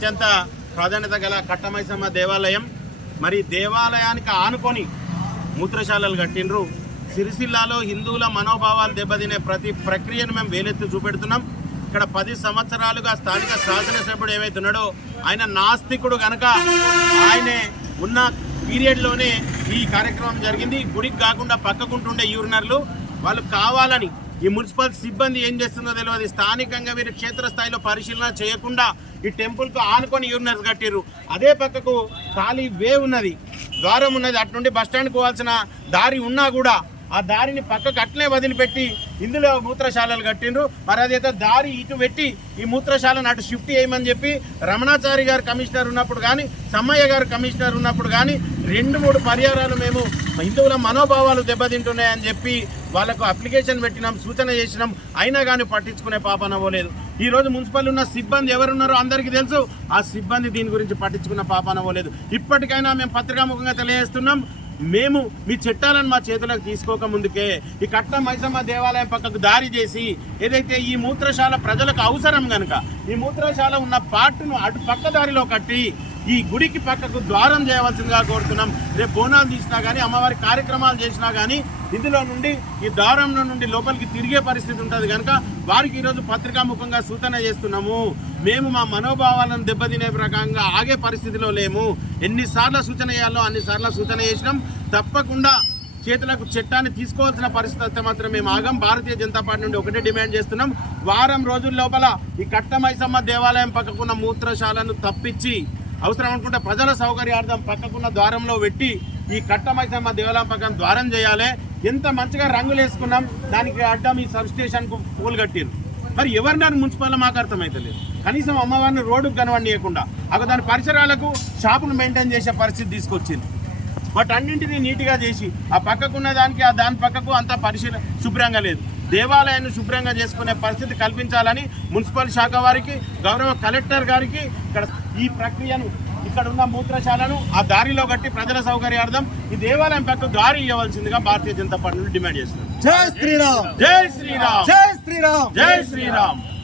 అత్యంత ప్రాధాన్యత గల కట్టమైసమ్మ దేవాలయం. మరి దేవాలయానికి ఆనుకొని మూత్రశాలలు కట్టిండ్రు. సిరిసిల్లాలో హిందువుల మనోభావాలు దెబ్బతినే ప్రతి ప్రక్రియను మేము వేలెత్తి చూపెడుతున్నాం. ఇక్కడ పది సంవత్సరాలుగా స్థానిక శాసనసభ్యుడు ఏమైతున్నాడో ఆయన నాస్తికుడు గనక ఆయనే ఉన్న పీరియడ్లోనే ఈ కార్యక్రమం జరిగింది. గుడికి కాకుండా పక్కకుంటుండే యూరినర్లు వాళ్ళు కావాలని ఈ మున్సిపల్ సిబ్బంది ఏం చేస్తుందో తెలియదు. స్థానికంగా వీరు క్షేత్రస్థాయిలో పరిశీలన చేయకుండా ఈ టెంపుల్కు ఆనుకొని యూరినర్స్ కట్టిర్రు. అదే పక్కకు ఖాళీ వే ఉన్నది. ద్వారం ఉన్నది. అటు నుండి బస్ స్టాండ్కి పోవాల్సిన దారి ఉన్నా కూడా ఆ దారిని పక్కకు అట్లే వదిలిపెట్టి ఇందులో మూత్రశాలలు కట్టిండ్రు మరి అదైతే దారి ఇటు పెట్టి ఈ మూత్రశాలను అటు షిఫ్ట్ చేయమని చెప్పి రమణాచారి గారు కమిషనర్ ఉన్నప్పుడు కానీ సమ్మయ్య గారు కమిషనర్ ఉన్నప్పుడు కానీ రెండు మూడు పరిహారాలు మేము హిందువుల మనోభావాలు దెబ్బతింటున్నాయని చెప్పి వాళ్ళకు అప్లికేషన్ పెట్టినాం సూచన చేసినాం. అయినా కానీ పట్టించుకునే పాప అనవ్వలేదు ఈ రోజు మున్సిపల్ ఉన్న సిబ్బంది ఎవరున్నారో అందరికీ తెలుసు. ఆ సిబ్బంది దీని గురించి పట్టించుకున్న పాప అనవ్వలేదు ఇప్పటికైనా మేము పత్రికాముఖంగా తెలియజేస్తున్నాం. మేము మీ చట్టాలను మా చేతులకు తీసుకోక ముందుకే ఈ కట్ట మైసమ్మ దేవాలయం పక్కకు దారి చేసి ఏదైతే ఈ మూత్రశాల ప్రజలకు అవసరం కనుక ఈ మూత్రశాల ఉన్న పార్ట్ను అటు పక్క దారిలో కట్టి ఈ గుడికి పక్కకు ద్వారం చేయవలసిందిగా కోరుతున్నాం. రేపు బోనాలు తీసినా కానీ అమ్మవారి కార్యక్రమాలు చేసినా కానీ ఇందులో నుండి ఈ ద్వారంలో నుండి లోపలికి తిరిగే పరిస్థితి ఉంటుంది కనుక వారికి ఈరోజు పత్రికాముఖంగా సూచన చేస్తున్నాము. మేము మా మనోభావాలను దెబ్బతినే ప్రకారంగా ఆగే పరిస్థితిలో లేము. ఎన్నిసార్లు సూచన చేయాలో అన్నిసార్లు సూచన చేసినాం. తప్పకుండా చేతులకు చట్టాన్ని తీసుకోవాల్సిన పరిస్థితి అయితే మాత్రం మేము ఆగం. భారతీయ జనతా పార్టీ నుండి ఒకటే డిమాండ్ చేస్తున్నాం. వారం రోజుల లోపల ఈ కట్టమైసమ్మ దేవాలయం పక్కకున్న మూత్రశాలను తప్పించి అవసరం అనుకుంటే ప్రజల సౌకర్యార్థం పక్కకున్న ద్వారంలో పెట్టి ఈ కట్టమైసమ్మ దేవాలయం పక్కన ద్వారం చేయాలి. ఎంత మంచిగా రంగులు వేసుకున్నాం దానికి అడ్డం ఈ సబ్ స్టేషన్కు పూలు కట్టిరు మరి ఎవరినారు మున్సిపల్ మాకు అర్థమైతలేదు. కనీసం అమ్మవారిని రోడ్డుకు కనవండియకుండా అక్కడ దాని పరిసరాలకు షాపును మెయింటైన్ చేసే పరిస్థితి తీసుకొచ్చింది. బట్ అన్నింటినీ నీట్గా చేసి ఆ పక్కకున్న దానికి ఆ దాని పక్కకు అంత పరిశీలన శుభ్రంగా లేదు. దేవాలయాన్ని శుభ్రంగా చేసుకునే పరిస్థితి కల్పించాలని మున్సిపల్ శాఖ వారికి గౌరవ కలెక్టర్ గారికి ఇక్కడ ఈ ప్రక్రియను ఇక్కడ ఉన్న మూత్రశాలను ఆ దారిలో కట్టి ప్రజల సౌకర్యార్థం ఈ దేవాలయం పక్క దారి ఇవ్వవలసిందిగా భారతీయ జనతా పార్టీ డిమాండ్ చేస్తున్నాం. జై శ్రీరామ్. జై శ్రీరామ్. జై శ్రీరామ్. జై శ్రీరామ్.